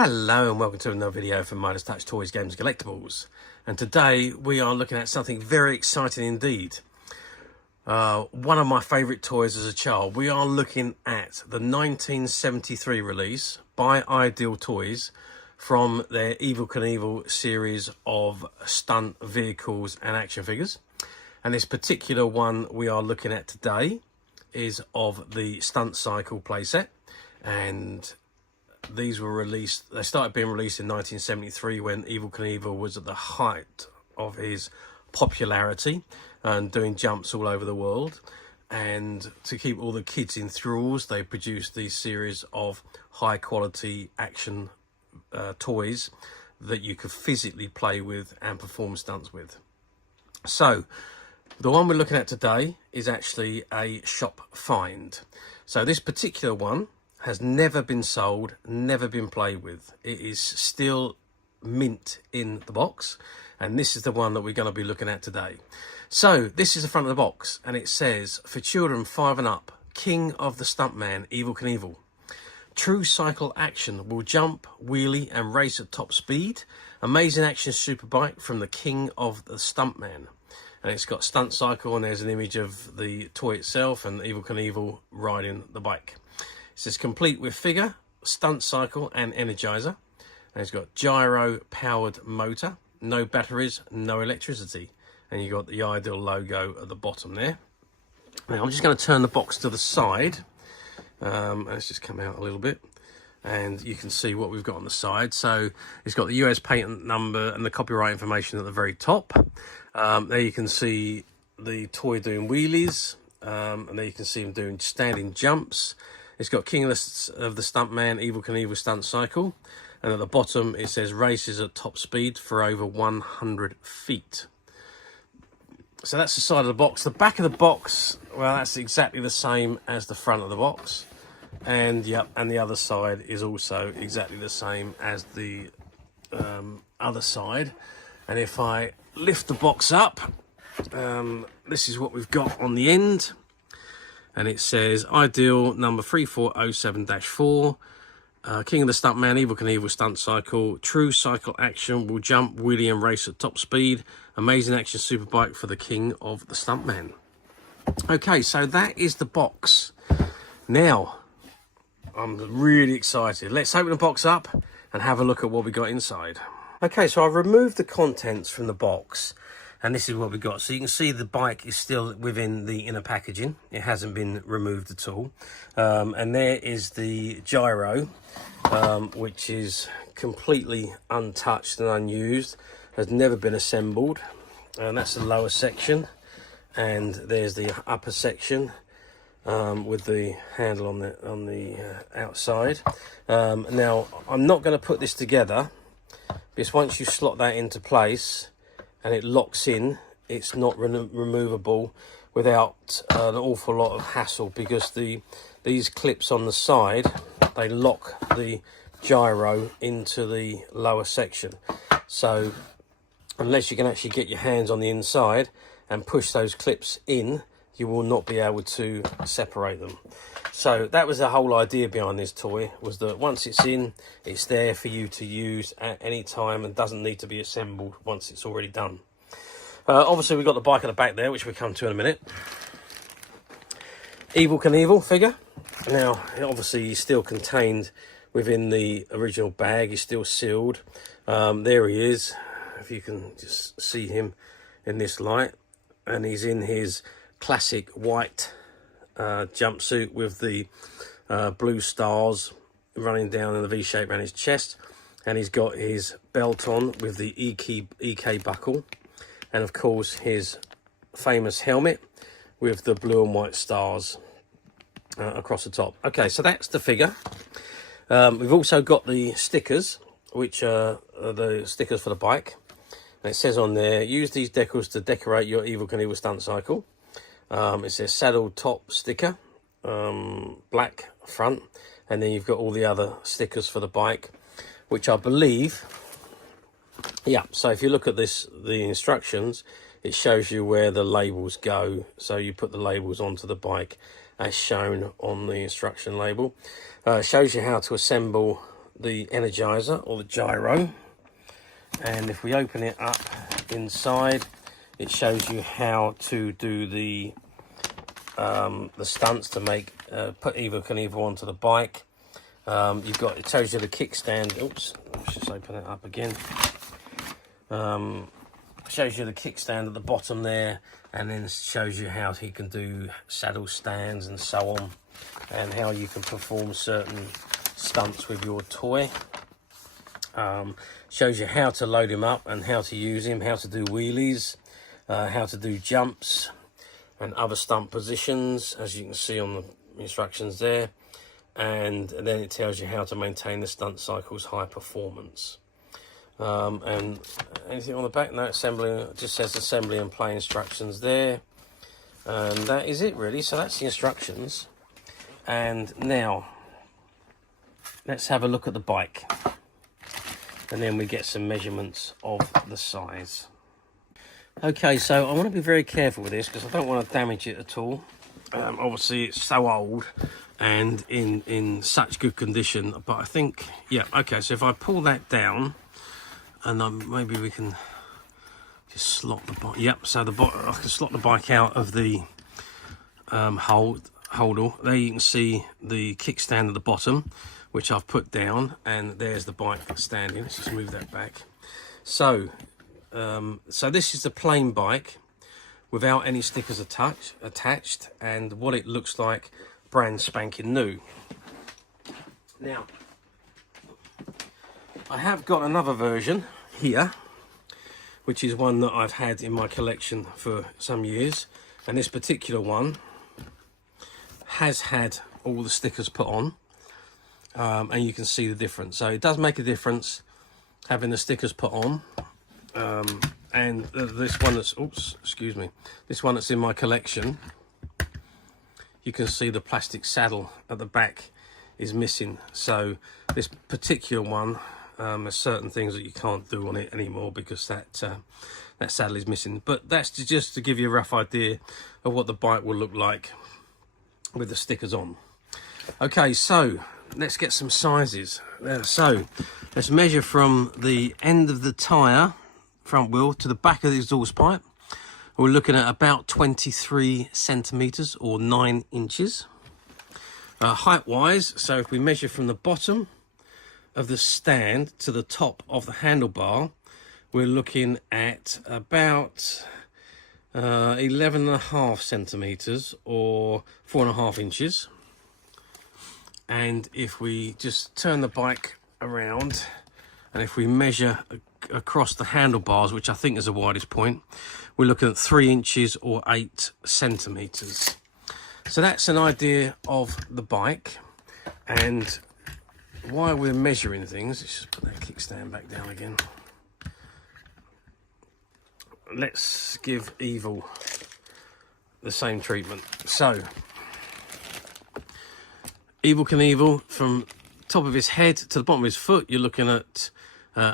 Hello and welcome to another video from Midas Touch Toys, Games and Collectibles. And today we are looking at something very exciting indeed. One of my favourite toys as a child. We are looking at the 1973 release by Ideal Toys from their Evel Knievel series of stunt vehicles and action figures. And this particular one we are looking at today is of the Stunt Cycle playset. And these were released, they started being released in 1973 when Evel Knievel was at the height of his popularity and doing jumps all over the world. And to keep all the kids in thralls, they produced these series of high quality action toys that you could physically play with and perform stunts with. So the one we're looking at today is actually a shop find. So this particular one has never been sold, never been played with. It is still mint in the box, and this is the one that we're going to be looking at today. So this is the front of the box, and it says, for children 5 and up, King of the Stuntman, Evel Knievel. True cycle action, will jump, wheelie and race at top speed. Amazing action superbike from the King of the Stuntman. And it's got Stunt Cycle, and there's an image of the toy itself and Evel Knievel riding the bike. It says complete with figure, Stunt Cycle and Energizer. And it's got gyro powered motor, no batteries, no electricity. And you got the Ideal logo at the bottom there. Now I'm just going to turn the box to the side. Let's just come out a little bit. And you can see what we've got on the side. So it's got the US patent number and the copyright information at the very top. There you can see the toy doing wheelies. And there you can see him doing standing jumps. It's got King of the Stuntman, Evel Knievel Stunt Cycle. And at the bottom, it says races at top speed for over 100 feet. So that's the side of the box. The back of the box, well, that's exactly the same as the front of the box. And yep, and the other side is also exactly the same as the other side. And if I lift the box up, this is what we've got on the end. And it says Ideal number 3407-4, King of the Stuntman, Evel Knievel Stunt Cycle, true cycle action, will jump, wheelie and race at top speed, amazing action superbike for the King of the Stuntman. Okay, so that is the box. Now, I'm really excited. Let's open the box up and have a look at what we got inside. Okay, so I've removed the contents from the box. And this is what we got. So you can see the bike is still within the inner packaging. It hasn't been removed at all. And there is the gyro, which is completely untouched and unused. Has never been assembled. And that's the lower section. And there's the upper section with the handle on the outside. Now, I'm not going to put this together, because once you slot that into place, and it locks in, it's not removable without an awful lot of hassle, because these clips on the side, they lock the gyro into the lower section. So unless you can actually get your hands on the inside and push those clips in, you will not be able to separate them. So that was the whole idea behind this toy, was that once it's in, it's there for you to use at any time and doesn't need to be assembled once it's already done. Obviously we've got the bike at the back there, which we'll come to in a minute. Evel Knievel figure. Now, obviously he's still contained within the original bag, he's still sealed. There he is, if you can just see him in this light. And he's in his classic white jumpsuit with the blue stars running down in the V shape around his chest, and he's got his belt on with the EK buckle, and of course his famous helmet with the blue and white stars across the top. Okay, so that's the figure. We've also got the stickers, which are the stickers for the bike, and it says on there, use these decals to decorate your Evel Knievel Stunt Cycle. It's a saddle top sticker, black front, and then you've got all the other stickers for the bike, which I believe, yeah, so if you look at the instructions, it shows you where the labels go. So you put the labels onto the bike as shown on the instruction label. Shows you how to assemble the Energizer or the Gyro, and if we open it up inside, it shows you how to do the stunts to make put Evel Knievel onto the bike. It tells you the kickstand. Oops, let's just open it up again. Shows you the kickstand at the bottom there, and then shows you how he can do saddle stands and so on, and how you can perform certain stunts with your toy. Shows you how to load him up and how to use him, how to do wheelies, how to do jumps and other stunt positions, as you can see on the instructions there. And then it tells you how to maintain the stunt cycle's high performance. And anything on the back? No, assembly. It just says assembly and play instructions there. And that is it really. So that's the instructions. And now let's have a look at the bike, and then we get some measurements of the size. Okay, so I want to be very careful with this because I don't want to damage it at all. Obviously it's so old and in such good condition, but I think, yeah, okay, so if I pull that down, and maybe we can just slot the bike. Yep, so I can slot the bike out of the holder. There you can see the kickstand at the bottom, which I've put down, and there's the bike standing. Let's just move that back. So this is the plain bike without any stickers attached, and what it looks like brand spanking new. Now, I have got another version here, which is one that I've had in my collection for some years, and this particular one has had all the stickers put on, and you can see the difference. So it does make a difference having the stickers put on. And this one that's, oops, excuse me, this one that's in my collection, you can see the plastic saddle at the back is missing. So this particular one, there's certain things that you can't do on it anymore because that saddle is missing. But that's just to give you a rough idea of what the bike will look like with the stickers on. Okay, so let's get some sizes. So let's measure from the end of the tyre, front wheel, to the back of the exhaust pipe. We're looking at about 23 centimeters or 9 inches. Height wise, so if we measure from the bottom of the stand to the top of the handlebar, we're looking at about 11.5 centimeters or 4.5 inches. And if we just turn the bike around, and if we measure across the handlebars, which I think is the widest point, we're looking at 3 inches or 8 centimeters. So that's an idea of the bike. And while we're measuring things, let's just put that kickstand back down again. Let's give Evel the same treatment. So Evel Knievel, from top of his head to the bottom of his foot, you're looking at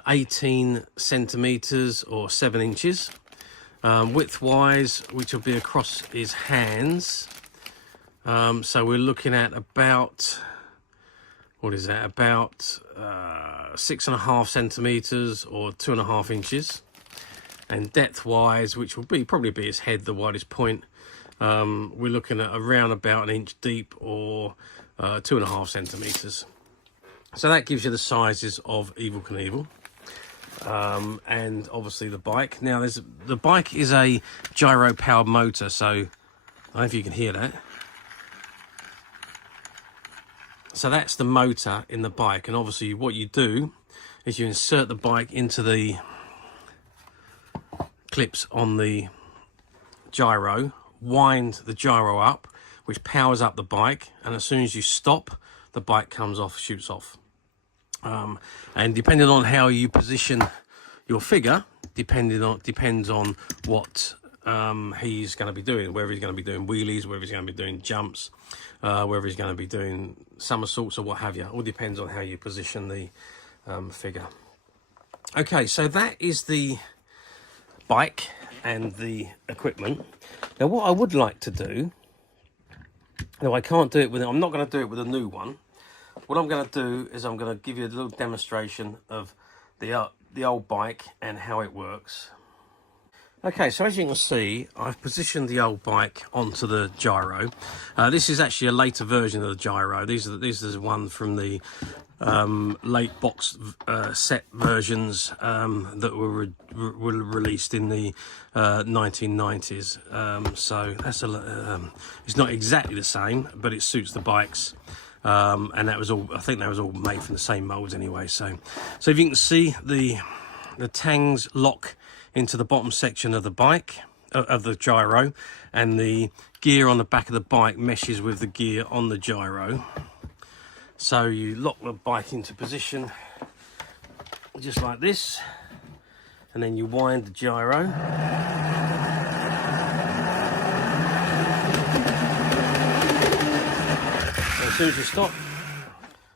18 centimeters or 7 inches. Width-wise, which will be across his hands. So we're looking at about, what is that? About 6.5 centimeters or 2.5 inches. And depth-wise, which will probably be his head, the widest point, we're looking at around about 1 inch deep or 2.5 centimeters. So that gives you the sizes of Evel Knievel. And obviously the bike. Now the bike is a gyro powered motor, so I don't know if you can hear that. So that's the motor in the bike, and obviously what you do is you insert the bike into the clips on the gyro, wind the gyro up, which powers up the bike, and as soon as you stop, the bike comes off, shoots off. And depending on how you position your figure, depends on what he's going to be doing, whether he's going to be doing wheelies, whether he's going to be doing jumps, whether he's going to be doing somersaults or what have you. All depends on how you position the figure. Okay, so that is the bike and the equipment. Now what I would like to do, no, I can't do it with, I'm not going to do it with a new one. what I'm going to do is I'm going to give you a little demonstration of the old bike and how it works. Okay, so as you can see, I've positioned the old bike onto the gyro. This is actually a later version of the gyro. These are the one from the late box set versions that were released in the 1990s. So that's it's not exactly the same, but it suits the bikes. And that was all. I think that was all made from the same molds anyway. So if you can see, the tangs lock into the bottom section of the bike, of the gyro, and the gear on the back of the bike meshes with the gear on the gyro. So you lock the bike into position just like this, and then you wind the gyro. So as soon as you stop,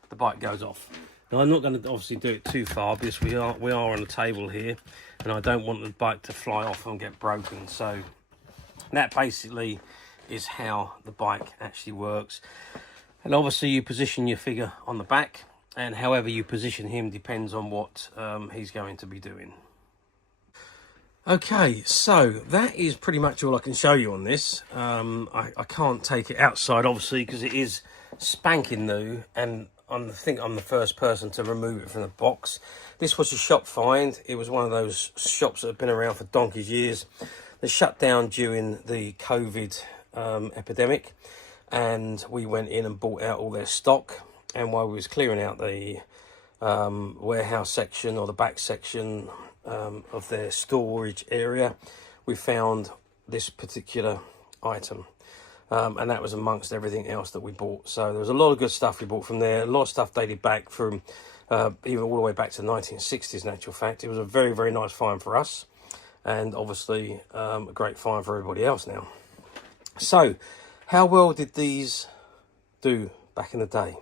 the bike goes off. Now I'm not going to obviously do it too far because we are on a table here, and I don't want the bike to fly off and get broken. So that basically is how the bike actually works. And obviously you position your figure on the back, and however you position him depends on what he's going to be doing. Okay, so that is pretty much all I can show you on this. I can't take it outside obviously because it is spanking new, and I think I'm the first person to remove it from the box. This was a shop find. It was one of those shops that have been around for donkey's years. They shut down during the COVID epidemic, and we went in and bought out all their stock. And while we was clearing out the warehouse section, or the back section of their storage area, we found this particular item. And that was amongst everything else that we bought. So there was a lot of good stuff we bought from there. A lot of stuff dated back from even all the way back to the 1960s, in actual fact. It was a very, very nice find for us, and obviously a great find for everybody else now. So how well did these do back in the day?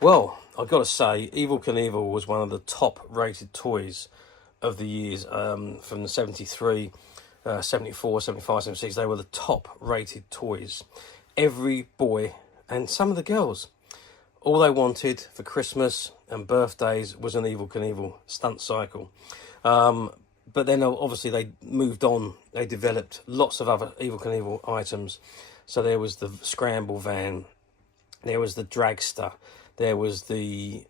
Well, I've got to say, Evel Knievel was one of the top rated toys of the years, from the 73, 74, 75, 76. They were the top rated toys. Every boy and some of the girls, all they wanted for Christmas and birthdays was an Evel Knievel Stunt Cycle. But then obviously they moved on. They developed lots of other Evel Knievel items. So there was the scramble van, there was the dragster, there was the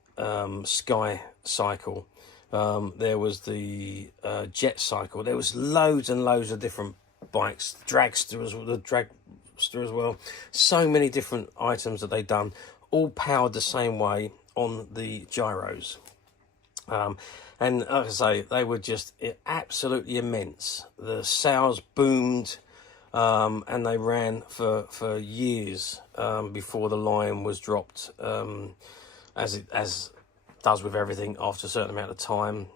sky cycle, there was the jet cycle. There was loads and loads of different bikes. The dragster as well. So many different items that they'd done, all powered the same way on the gyros. And like I say, they were just absolutely immense. The sales boomed, and they ran for years before the line was dropped, as does with everything after a certain amount of time.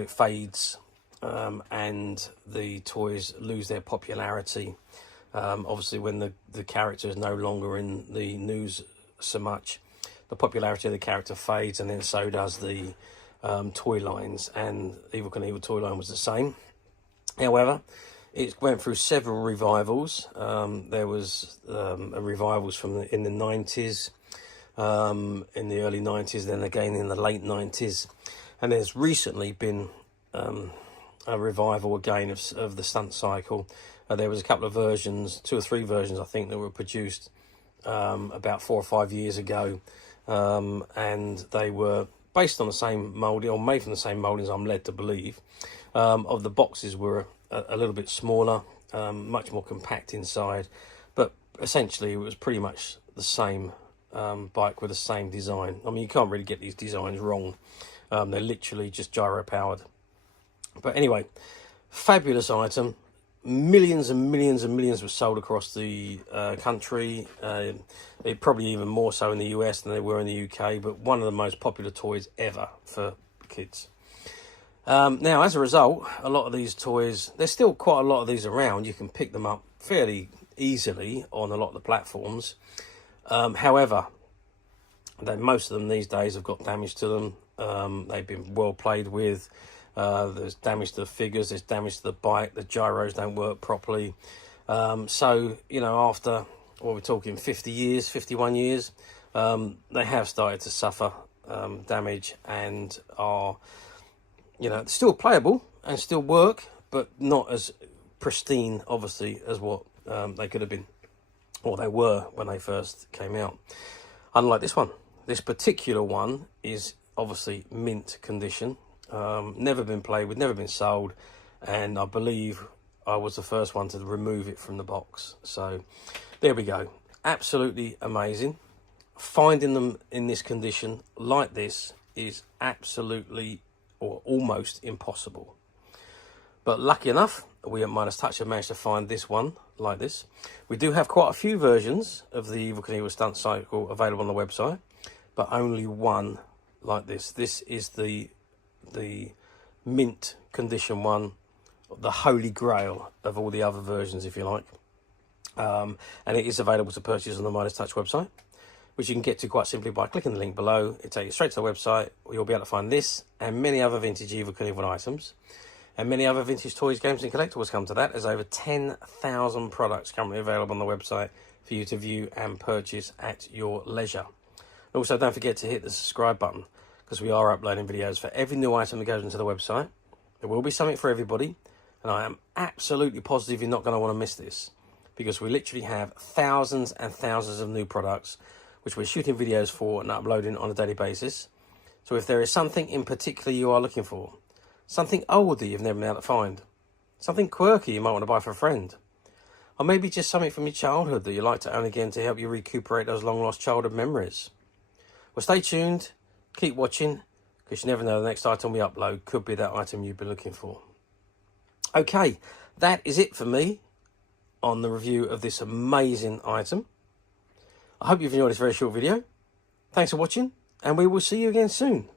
It fades, and the toys lose their popularity. Obviously when the character is no longer in the news so much, the popularity of the character fades, and then so does the toy lines. And Evel Knievel toy line was the same. However, it went through several revivals. There was revivals in the 90s, in the early 90s, then again in the late 90s. And there's recently been a revival again of the Stunt Cycle. There was a couple of versions, 2 or 3 versions I think, that were produced about 4 or 5 years ago. And they were based on the same moulding, or made from the same mouldings, I'm led to believe. Of the boxes were a little bit smaller, much more compact inside, but essentially it was pretty much the same bike with the same design. I mean, you can't really get these designs wrong. They're literally just gyro powered. But anyway, fabulous item. Millions and millions and millions were sold across the country. It probably even more so in the US than they were in the UK, but one of the most popular toys ever for kids. Now, as a result, a lot of these toys, there's still quite a lot of these around. You can pick them up fairly easily on a lot of the platforms. However, most of them these days have got damage to them. They've been well played with. There's damage to the figures, there's damage to the bike, the gyros don't work properly. So, you know, after, what we're talking, 50 years, 51 years, they have started to suffer damage and are, you know, still playable and still work, but not as pristine, obviously, as what they could have been, or they were when they first came out. Unlike this one. This particular one is obviously mint condition. Never been played with, never been sold, and I believe I was the first one to remove it from the box. So there we go. Absolutely amazing. Finding them in this condition like this is absolutely or almost impossible. But lucky enough, we at Midas Touch have managed to find this one like this. We do have quite a few versions of the Evel Knievel Stunt Cycle available on the website, but only one like this. This is the mint condition one, the holy grail of all the other versions, if you like. And it is available to purchase on the Midas Touch website, which you can get to quite simply by clicking the link below. It'll take you straight to the website, where you'll be able to find this and many other vintage Evel Knievel items. And many other vintage toys, games and collectibles come to that. There's over 10,000 products currently available on the website for you to view and purchase at your leisure. Also, don't forget to hit the subscribe button, because we are uploading videos for every new item that goes into the website. There will be something for everybody, and I am absolutely positive you're not going to want to miss this, because we literally have thousands and thousands of new products which we're shooting videos for and uploading on a daily basis. So if there is something in particular you are looking for, something old that you've never been able to find, something quirky you might want to buy for a friend, or maybe just something from your childhood that you like to own again to help you recuperate those long lost childhood memories, well, stay tuned, keep watching, because you never know, the next item we upload could be that item you've been looking for. Okay, that is it for me on the review of this amazing item. I hope you've enjoyed this very short video. Thanks for watching, and we will see you again soon.